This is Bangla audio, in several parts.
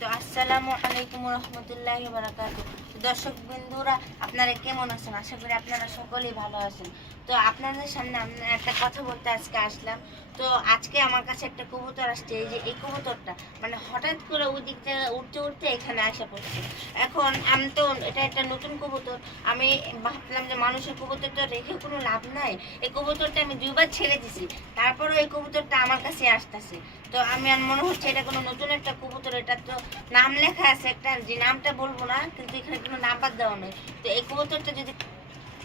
তো আসসালামু আলাইকুম রহমতুল্লাহি ওয়া বারাকাতুহু। দর্শক বন্ধুরা, আপনারা কেমন আছেন? আশা করি আপনারা সকলেই ভালো আছেন। তো আপনাদের সামনে আমি একটা কথা বলতে আজকে আসলাম। তো আজকে আমার কাছে একটা কবুতর আসছে। এই কবুতরটা মানে হঠাৎ করে ওই দিক থেকে উঠতে উঠতে এখানে আসা পড়ছে। এখন আমি তো এটা একটা নতুন কবুতর, আমি ভাবলাম যে মানুষের কবুতর তো রেখে কোনো লাভ নাই। এই কবুতরটা আমি দুইবার ছেড়ে দিছি, তারপরও এই কবুতরটা আমার কাছে আসতেছে। তো আমি আর মনে হচ্ছে এটা কোনো নতুন একটা কবুতর। এটা তো নাম লেখা আছে একটা, যে নামটা বলবো না, কিন্তু এখানে কোনো নাম্বার দেওয়া নেই। তো এই কবুতরটা যদি,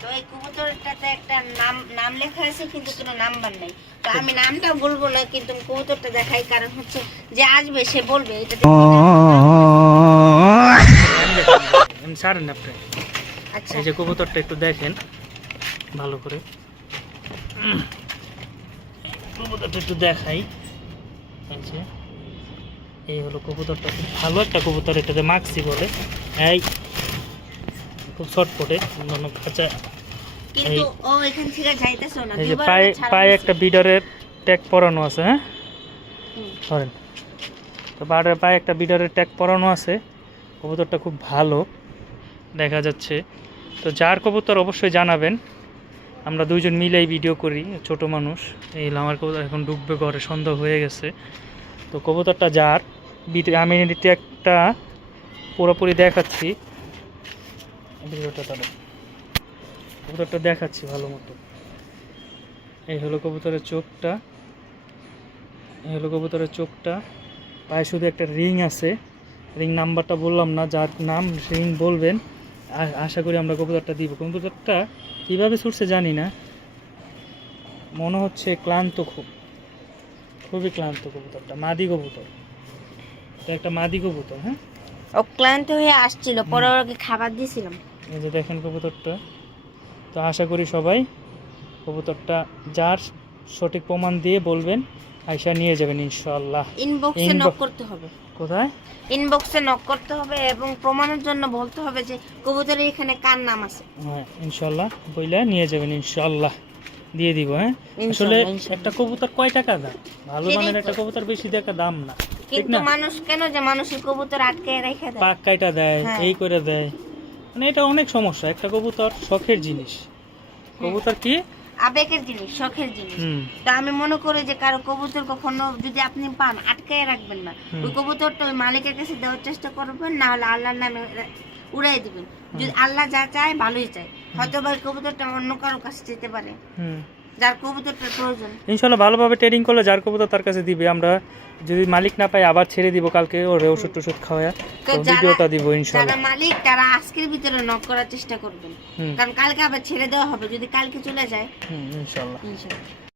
তো এই কবুতরটাতে একটা নাম লেখা আছে কিন্তু কোনো নাম্বার নেই। তো আমি নামটা বলবো না, কিন্তু কবুতরটা দেখাই, কারণ হচ্ছে যে আসবে সে বলবে এটা ছাড়েন আপনি। আচ্ছা এই যে কবুতরটা একটু দেখেন ভালো করে, কবুতরটা একটু দেখাই। এই যে এই হলো কবুতরটা, খুব ভালো একটা কবুতর, এটাতে মাক্সি বলে। এই খুব শর্টপটে অন্যান্য কাঁচা। কিন্তু ও এখান থেকে যাইতেছে না। এই যে পায়ে একটা বিডারের ট্যাগ পরানো আছে। হ্যাঁ ধরেন, তো পায়ে একটা বিডারের ট্যাগ পরানো আছে। কবুতরটা খুব ভালো দেখা যাচ্ছে। তো যার কবুতর অবশ্যই জানাবেন, আমরা দুইজন মিলেই ভিডিও করি, ছোট মানুষ। এই আমার কবুতর এখন ডুববে ঘরে, সন্ধ্যা হয়ে গেছে। তো কবুতরটা যার আমি একটা পুরোপুরি দেখাচ্ছি ভিডিওটা, তাহলে কবুতরটা দেখাচ্ছি ভালো মতো। এই হলো কবুতরের চোখটা, এই হলো কবুতরের চোখটা। পায়ে শুধু একটা রিং আছে, রিং নাম্বারটা বললাম না, যার নাম রিং বলবেন আশা করি আমরা কবুতরটা দিব। কবুতরটা কীভাবে ছুটছে জানি না, মনে হচ্ছে ক্লান্ত, খুবই ক্লান্ত কবুতরটা। মাদি কবুতর, এটা একটা মাদি কবুতর। হ্যাঁ ও ক্লান্ত হয়ে আসছিল, পরে ওকে খাবার দিয়েছিলাম। এই যে দেখেন কবুতরটা। তো আশা করি সবাই কবুতরটা যার সঠিক প্রমাণ দিয়ে বলবেন, আয়সা নিয়ে যাবেন ইনশাআল্লাহ। ইনবক্সে নক করতে হবে। কোথায়? ইনবক্সে নক করতে হবে এবং প্রমাণের জন্য বলতে হবে যে কবুতরের এখানে কার নাম আছে। হ্যাঁ ইনশাআল্লাহ বইলা নিয়ে যাবেন, ইনশাআল্লাহ দিয়ে দিব। হ্যাঁ আসলে একটা কবুতর কয় টাকা দাম? ভালো মানের একটা কবুতর বেশি টাকা দাম না, ঠিক কিন্তু না? মানুষ কেন যে মানুষের কবুতর আটকে রেখে দেয়, পাক কাইটা দেয়, হ্যাঁ। এই করে দেয়, মানে এটা অনেক সমস্যা। একটা কবুতর শখের জিনিস, কবুতর কি আবেগের জিনিস, শখের জিনিস। তা আমি মনে করি যে কারো কবুতর কখনো যদি আপনি পান, আটকায় রাখবেন না। ওই কবুতরটা ওই মালিকের কাছে দেওয়ার চেষ্টা করবেন, না হলে আল্লাহর নামে উড়াই দিবেন। যদি আল্লাহ যা চায় ভালোই চায়, হয়তো ভাই কবুতরটা অন্য কারো কাছে যেতে পারে, যার কবুতরটার প্রয়োজন। ইনশাআল্লাহ ভালোভাবে ট্রেনিং করলে যার কবুতর তার কাছে দিবে। আমরা যদি মালিক না পাই আবার ছেড়ে দিব কালকে, ওর ওষুধ টষুধ খাওয়া তো ভিডিওটা দিব ইনশাআল্লাহ। যারা মালিক তারা আজকের ভিতরে নক করার চেষ্টা করবেন, কারণ কালকে আবার ছেড়ে দেওয়া হবে যদি কালকে চলে যায়। ইনশাআল্লাহ। ইনশাআল্লাহ।